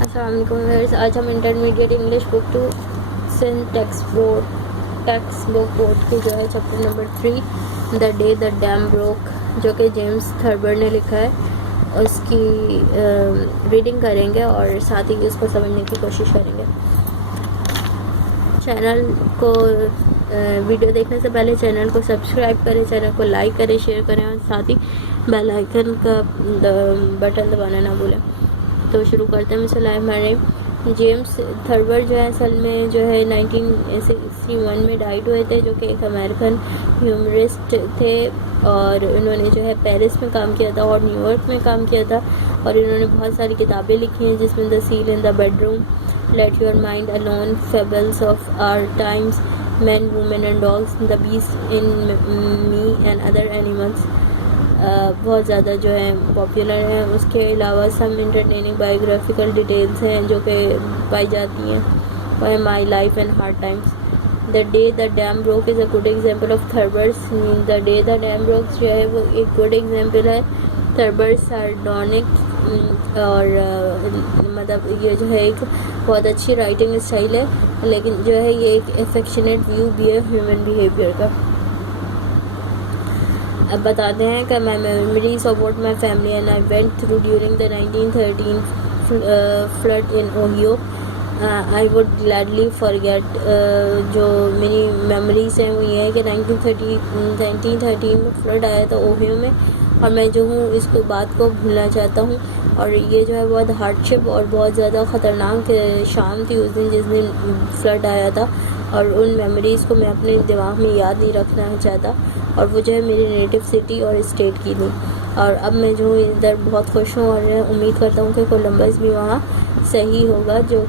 السلام علیکم ویئرس. آج ہم انٹرمیڈیٹ انگلش بک ٹو سن ٹیکسٹ بک بورڈ کی جو ہے چیپٹر نمبر 3 دا ڈے دا ڈیم بروک جو کہ جیمس تھربر نے لکھا ہے, اس کی ریڈنگ کریں گے اور ساتھ ہی اس کو سمجھنے کی کوشش کریں گے. چینل کو ویڈیو دیکھنے سے پہلے چینل کو سبسکرائب کریں, چینل کو لائک کریں, شیئر کریں اور ساتھ ہی بیل آئیکن کا بٹن دبانا نہ بھولیں. تو شروع کرتے ہیں. بسم اللہ الرحمن الرحیم. جیمس تھربر جو ہے اصل میں جو ہے 1961 میں ڈائٹ ہوئے تھے, جو کہ ایک امریکن ہیومرسٹ تھے اور انہوں نے جو ہے پیرس میں کام کیا تھا اور نیو یارک میں کام کیا تھا, اور انہوں نے بہت ساری کتابیں لکھی ہیں جس میں دا سیل ان دا بیڈ روم, لیٹ یور مائنڈ الون, فیبلس آف آر ٹائمز, مین وومن اینڈ ڈاگس, دا بیسٹ ان می اینڈ ادر اینیملس بہت زیادہ جو ہے پاپولر ہیں. اس کے علاوہ سم انٹرٹیننگ بایوگرافیکل ڈیٹیلز ہیں جو کہ پائی جاتی ہیں, وہ ہے مائی لائف اینڈ ہارڈ ٹائمس. دا ڈے دا ڈیم بروک از اے گڈ ایگزامپل آف تھربرس. دا ڈے دا ڈیم بروک جو ہے وہ ایک گڈ ایگزامپل ہے تھربر سارڈونک, اور مطلب یہ جو ہے ایک بہت اچھی رائٹنگ اسٹائل ہے, لیکن جو ہے یہ ایک افیکشنیٹ ویو بھی ہے ہیومن بیہیویئر کا. اب بتاتے ہیں کہ مائی میموریز آف واٹ مائی فیملی اینڈ آئی وینٹ تھرو ڈیورنگ دا 1913 فلڈ ان اوہیو. آئی وڈ گلیڈلی فارگیٹ. جو میری میموریز ہیں وہ یہ ہے کہ 1913 میں فلڈ آیا تھا اوہیو میں, اور میں جو ہوں اس کو بات کو بھولنا چاہتا ہوں. اور یہ جو ہے بہت ہارڈ شپ اور بہت زیادہ خطرناک شام تھی اس دن جس دن فلڈ آیا تھا, اور ان میموریز کو میں اپنے دماغ میں یاد نہیں رکھنا چاہتا, اور وہ جو ہے میری نیٹو سٹی اور اسٹیٹ کی تھی. اور اب میں جو ہوں ادھر بہت خوش ہوں اور امید کرتا ہوں کہ کولمبس بھی وہاں صحیح ہوگا, جو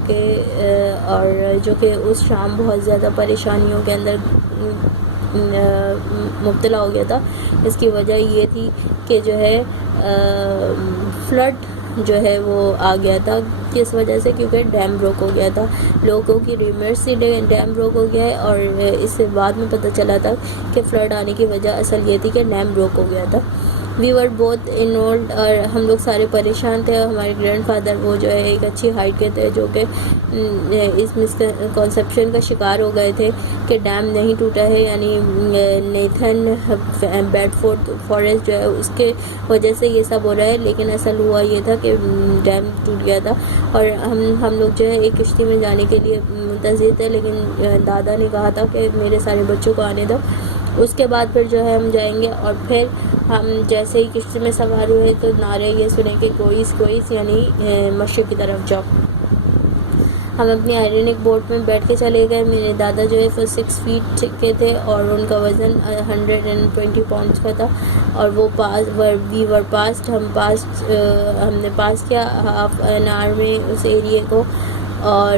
کہ اس شام بہت زیادہ پریشانیوں کے اندر مبتلا ہو گیا تھا. اس کی وجہ یہ تھی کہ جو ہے فلڈ جو ہے وہ آ گیا تھا. کس وجہ سے؟ کیونکہ ڈیم بروک ہو گیا تھا. لوگوں کی ریمرز سے ڈیم بروک ہو گیا ہے, اور اس سے بعد میں پتہ چلا تھا کہ فلڈ آنے کی وجہ اصل یہ تھی کہ ڈیم بروک ہو گیا تھا. وی ور بوتھ انولڈ, اور ہم لوگ سارے پریشان تھے. ہمارے گرینڈ فادر وہ جو ہے ایک اچھی ہائٹ کے تھے, جو کہ اس مسکنسیپشن کا شکار ہو گئے تھے کہ ڈیم نہیں ٹوٹا ہے, یعنی نیتھن بیڈ فورسٹ جو ہے اس کے وجہ سے یہ سب ہو رہا ہے, لیکن اصل ہوا یہ تھا کہ ڈیم ٹوٹ گیا تھا. اور ہم لوگ جو ہے ایک کشتی میں جانے کے لیے منتظر تھے, لیکن دادا نے کہا تھا کہ میرے سارے بچوں کو آنے دو, اس کے بعد پھر جو ہے ہم جائیں گے. اور پھر ہم جیسے ہی کشتی میں سوار ہوئے تو نعرے یہ سنیں کہ کوئس یعنی مشرق کی طرف جاؤ. ہم اپنی آئرنک بوٹ میں بیٹھ کے چلے گئے. میرے دادا جو ہے 6 فیٹ کے تھے اور ان کا وزن 120 پاؤنڈس کا تھا, اور وہ ہم نے پاس کیا ہاف این آور میں اس ایریے کو, اور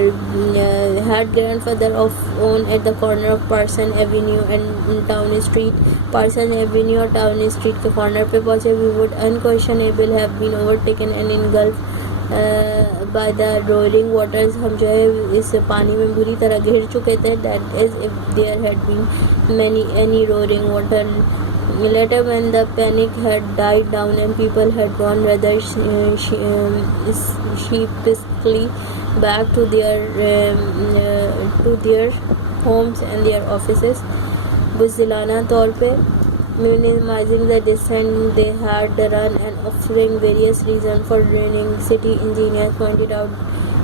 ہیڈ گرینڈ فادر آف اون ایٹ دا کارنر آف پارسن ایوینیو اینڈ ٹاؤن اسٹریٹ. پارسن ایوینیو اور ٹاؤن اسٹریٹ کے کارنر پہ پہنچے. وی وڈ انکویشنیبل ہیو بین اوور ٹیکن اینڈ انگلفڈ بائی دا روئرنگ واٹرز. ہم جو ہے اس پانی میں بری طرح گھر چکے تھے. دیٹ از اف دیئر ہیڈ بین any roaring water. Later when the panic had died down and people had gone rather sheepishly back to their homes and their offices, بزدلانہ طور پہ minimizing the distance they had run and offering various reasons for running, city engineers pointed out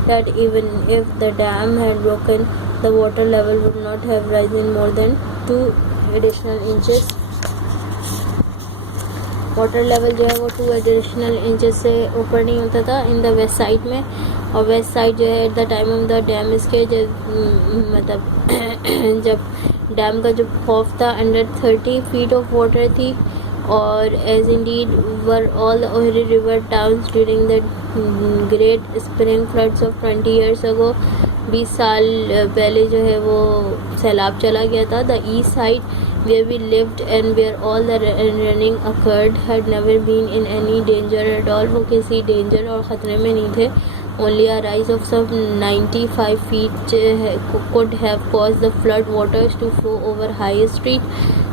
that even if the dam had broken, the water level would not have risen more than 2 additional inches. واٹر لیول جو ہے وہ 2 ایڈیشنل انچز سے اوپر نہیں ہوتا تھا ان دا ویسٹ سائڈ میں. اور ویسٹ سائڈ جو ہے ایٹ دا ٹائم آف دا ڈیم اس کے مطلب جب ڈیم کا جو خوف تھا انڈر 30 feet آف واٹر تھی, اور ایز انڈیڈ ور آل اوہری ریور ٹاؤنس ڈیورنگ دا گریٹ اسپرنگ فلڈس آف 20 years ago. 20 سال پہلے جو ہے وہ سیلاب چلا گیا تھا. دا ایسٹ سائڈ where we lived and where all the running occurred had never been in any danger at all. وہ کسی ڈینجر اور خطرے میں نہیں تھے. Only a rise of some 95 feet could have caused the flood waters to flow over High Street,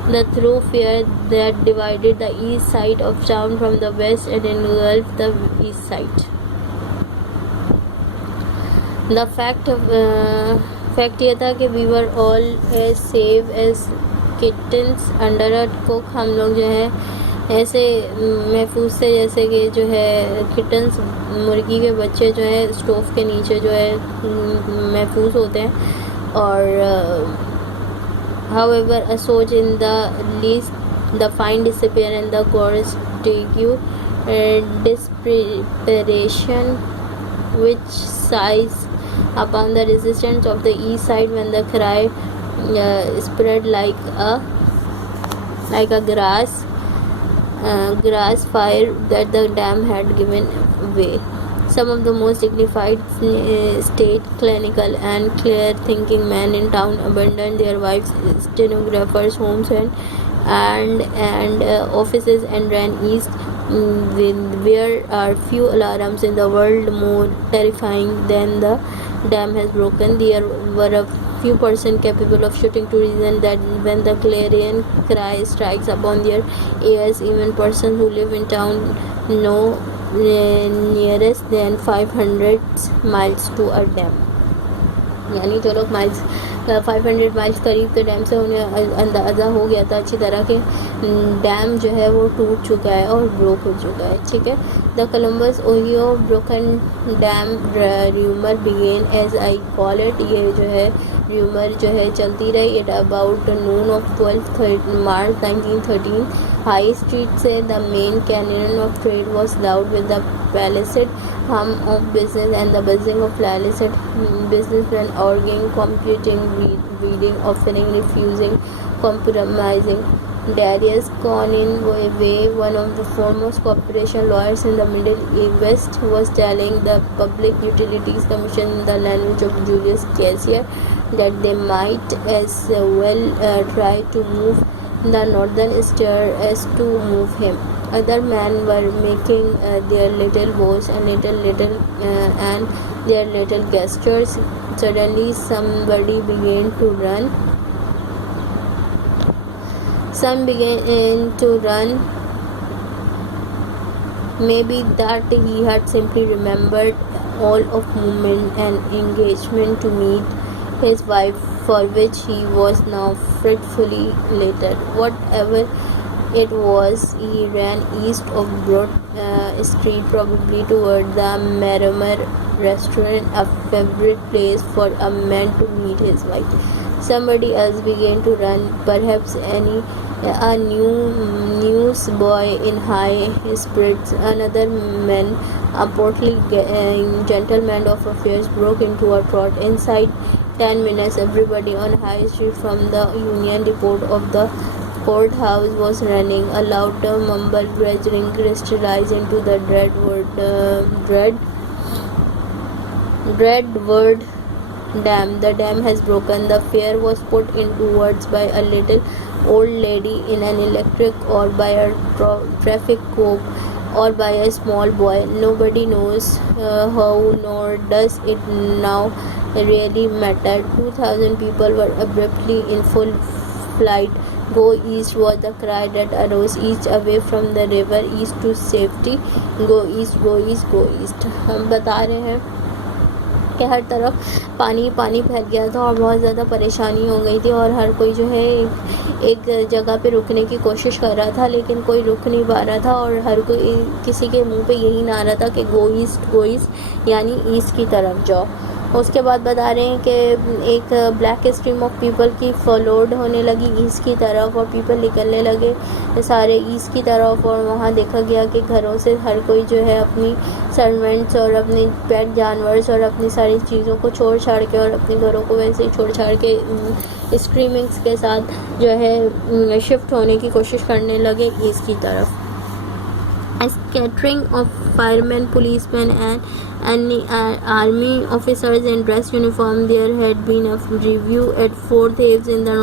the thoroughfare that divided the east side of town from the west and engulfed the east side. دا فیکٹ یہ تھا کہ وی ور آل ایز سیف ایز کٹنس انڈر اے کوک. ہم لوگ جو ہے ایسے محفوظ تھے جیسے کہ جو ہے کٹنس مرغی کے بچے جو ہے اسٹوو کے نیچے جو ہے محفوظ ہوتے ہیں. اور however a surge in the least the fine disappear and the chorus take you desperation which size upon the resistance of the east side when the cry spread like a grass fire that the dam had given way. Some of the most dignified state clinical and clear thinking men in town abandoned their wives, stenographers, homes and offices and ran east. There are few alarms in the world more terrifying than the dam has broken. There were a few persons capable of shooting to reason that when the clarion cry strikes upon their ears, even persons who live in town know nearest than 500 miles to a dam. یعنی جو لوگ 500 مائلس قریب کے ڈیم سے انہیں اندازہ ہو گیا تھا اچھی طرح کہ ڈیم جو ہے وہ ٹوٹ چکا ہے اور بروک ہو چکا ہے. ٹھیک ہے. دا کولمبس اوہیو بروکن ڈیم ریومر بگین ایز آئی کال اٹ. یہ جو ہے ریومر جو ہے چلتی رہی. اٹ اباؤٹ نون آف 12 مارچ 1913. ہائی اسٹریٹ سے دا مین کینیون آف ٹریڈ واز لاؤڈ ود دا پیلسڈ hum of business and the buzzing of palisade businessmen arguing, competing, reading, offering, refusing, compromising. Darius Conway, one of the foremost corporation lawyers in the Middle West, was telling the Public Utilities Commission in the language of Julius Caesar that they might as well try to move the northern star as to move him. Other men were making their little bows and their little gestures. Suddenly somebody began to run. Some began to run. Maybe that he had simply remembered all of movement and engagement to meet his wife, for which he was now fretfully later. Whatever it was, he ran east of Broad Street, probably toward the Merrimer restaurant, a favorite place for a man to meet his wife. Somebody else began to run, perhaps a newsboy in high spirits. Another man, a portly gentleman of affairs, broke into a trot. Inside 10 minutes, everybody on High Street from the Union Depot of the courthouse was running. A louder mumble gradually crystallized into the dread word dam. The dam has broken. The fear was put into words by a little old lady in an electric, or by a traffic cop, or by a small boy. Nobody knows how, nor does it now really matter. 2,000 people were abruptly in full flight. Go east was the cry that arose east, away from the river, east to safety. Go east, go east, go east. ہم بتا رہے ہیں کہ ہر طرف پانی پھیل گیا تھا اور بہت زیادہ پریشانی ہو گئی تھی اور ہر کوئی جو ہے ایک جگہ پہ رکنے کی کوشش کر رہا تھا لیکن کوئی رک نہیں پا رہا تھا اور ہر کوئی کسی کے منہ پہ یہی نعرہ تھا کہ گو ایسٹ یعنی ایسٹ کی طرف جاؤ. اس کے بعد بتا رہے ہیں کہ ایک بلیک اسٹریم آف پیپل کی فلوڈ ہونے لگی ایسٹ کی طرف اور پیپل نکلنے لگے سارے ایسٹ کی طرف. اور وہاں دیکھا گیا کہ گھروں سے ہر کوئی جو ہے اپنی سرونٹس اور اپنی پیٹ جانورس اور اپنی ساری چیزوں کو چھوڑ چھاڑ کے اور اپنے گھروں کو ویسے ہی چھوڑ چھاڑ کے اسکریمنگس کے ساتھ جو ہے شفٹ ہونے کی کوشش کرنے لگے ایسٹ کی طرف. A scattering of firemen, policemen and army officers in dress uniform. There had been a review at Fourth Avenue in the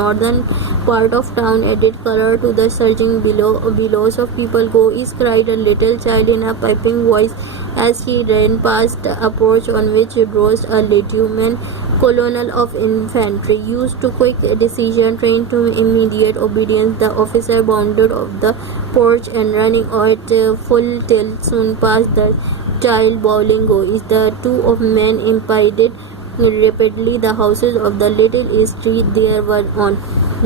northern part of town, added color to the surging billows of people. Go east, cried a little child in a piping voice as he ran past a porch on which rose a lieutenant colonel of infantry. Used to quick decision, trained to immediate obedience, the officer bounded off the porch and running at full tilt soon passed the child bowling goes. The two of men impeded rapidly the houses of the little east street they were on.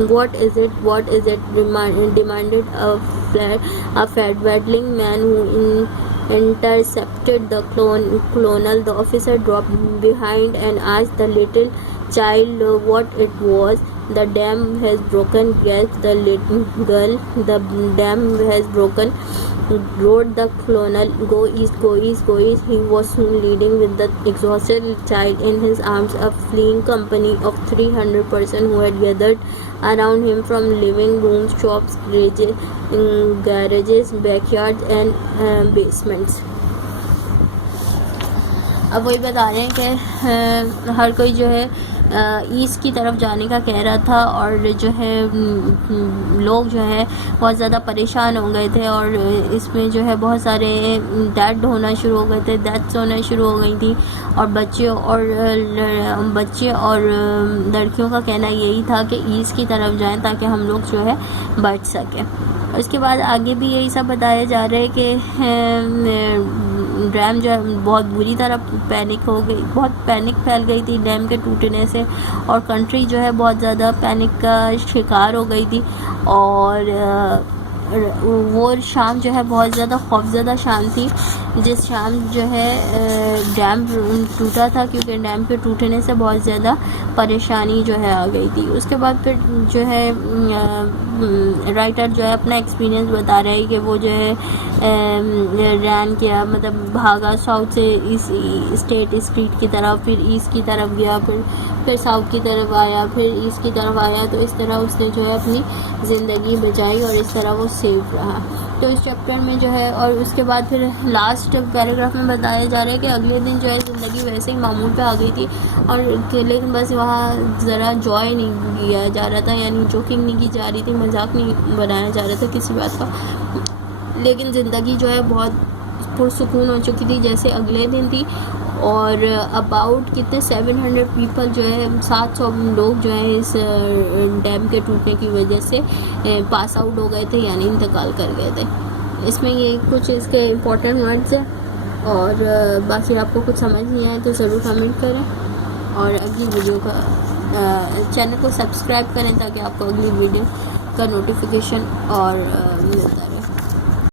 What is it? What is it? Demanded a fat waddling man who intercepted the colonel. The officer dropped behind and asked the little child what it was. The dam has broken, gasped the little girl. The dam has broken, roared the colonel. Go east, go east, go east. He was soon leading with the exhausted child in his arms a fleeing company of 300 persons who had gathered around him from living rooms, shops, garages, backyards and basements. اب وہی بتا رہے ہیں کہ ہر کوئی جو ہے ایسٹ کی طرف جانے کا کہہ رہا تھا، اور جو ہے لوگ جو ہے بہت زیادہ پریشان ہو گئے تھے، اور اس میں جو ہے بہت سارے ڈیتھ ہونا شروع ہو گئے تھے، ڈیتھس ہونا شروع ہو گئی تھیں، اور بچے اور لڑکیوں کا کہنا یہی تھا کہ ایسٹ کی طرف جائیں تاکہ ہم لوگ جو ہے بچ سکیں. اس کے بعد آگے بھی یہی سب بتایا جا رہا ہے کہ ڈیم جو ہے بہت بری طرح پینک ہو گئی، بہت پینک پھیل گئی تھی ڈیم کے ٹوٹنے سے، اور کنٹری جو ہے بہت زیادہ پینک کا شکار ہو گئی تھی. اور وہ شام جو ہے بہت زیادہ خوفزدہ شام تھی، جس شام جو ہے ڈیم ٹوٹا تھا، کیونکہ ڈیم کے ٹوٹنے سے بہت زیادہ پریشانی جو ہے آ گئی تھی. اس کے بعد پھر جو ہے رائٹر جو ہے اپنا ایکسپیرینس بتا رہا ہے کہ وہ جو ہے رین کیا، مطلب بھاگا ساؤتھ سے اسٹیٹ اسٹریٹ کی طرف، پھر ایسٹ کی طرف گیا، پھر ساؤتھ کی طرف آیا، پھر ایسٹ کی طرف آیا. تو اس طرح اس نے جو ہے اپنی زندگی بچائی، اور اس طرح وہ سیف رہا. تو اس چیپٹر میں جو ہے، اور اس کے بعد پھر لاسٹ پیراگراف میں بتایا جا رہا ہے کہ اگلے دن جو ہے زندگی ویسے ہی معمول پہ آ گئی تھی، اور لیکن بس وہاں ذرا جوائے نہیں لیا جا رہا تھا، یعنی جوکنگ نہیں کی جا رہی تھی، مذاق نہیں بنایا جا رہا تھا کسی بات کا، لیکن زندگی جو ہے بہت پرسکون ہو چکی تھی جیسے اگلے دن تھی. اور اباؤٹ کتنے 700 پیپل جو ہے 700 لوگ جو ہیں اس ڈیم کے ٹوٹنے کی وجہ سے پاس آؤٹ ہو گئے تھے، یعنی انتقال کر گئے تھے. اس میں یہ کچھ اس کے امپورٹنٹ ورڈز ہیں، اور باقی آپ کو کچھ سمجھ نہیں آئے تو ضرور کمنٹ کریں، اور اگلی ویڈیو کا چینل کو سبسکرائب کریں تاکہ آپ کو اگلی ویڈیو کا نوٹیفیکیشن اور ملتا ہے.